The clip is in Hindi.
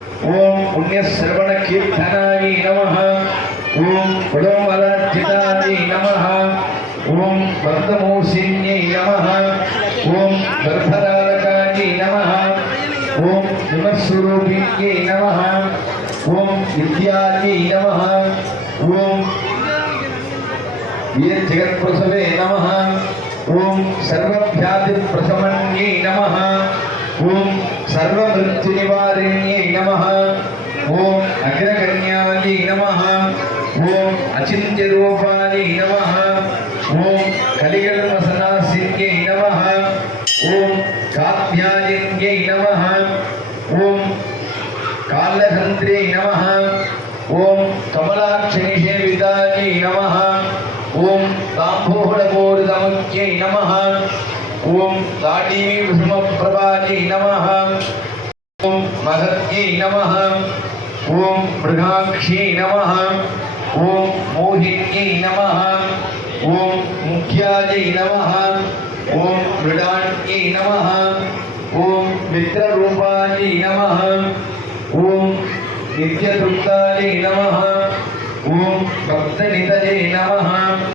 ओम पुण्यश्रवण कीर्तनाय नमः। ओम कुलोमलार्चिताय नमः। ओम वर्धमोषिन्यै नमः। ओम गर्भधारकाय नमः। ओम विमस्वरूपिण्यै नमः। ओम विद्यायै नमः। ओम ये जगत्प्रसवे नमः। ओम सर्वव्याधिप्रशमन्यै नमः। ओम सर्वमृत्युनिवारिण्यै नमः। ओम अग्रगण्यायै नमः। ओम अचिन्त्यरूपायै नमः। ओम कलिकल्मषनाशिन्यै नमः। ओम कात्यायन्यै नमः। ओम कालहन्त्र्यै नमः। ओम कमलाक्षनिषेवितायै नमः। ओम ताम्बूलपूरितमुख्यै नमः। ओम दाडीविषमप्रभायै नमः। ओम महत्यै नमः। ओम मृगाक्षै नमः। ओम मोहिन्यै नमः। ओम मुख्यायै नमः। ओम मृडान्यै नमः। ओम मित्ररूपायै नमः। ओम नित्यतृप्तायै नमः। ओम भक्तनिधये नमः।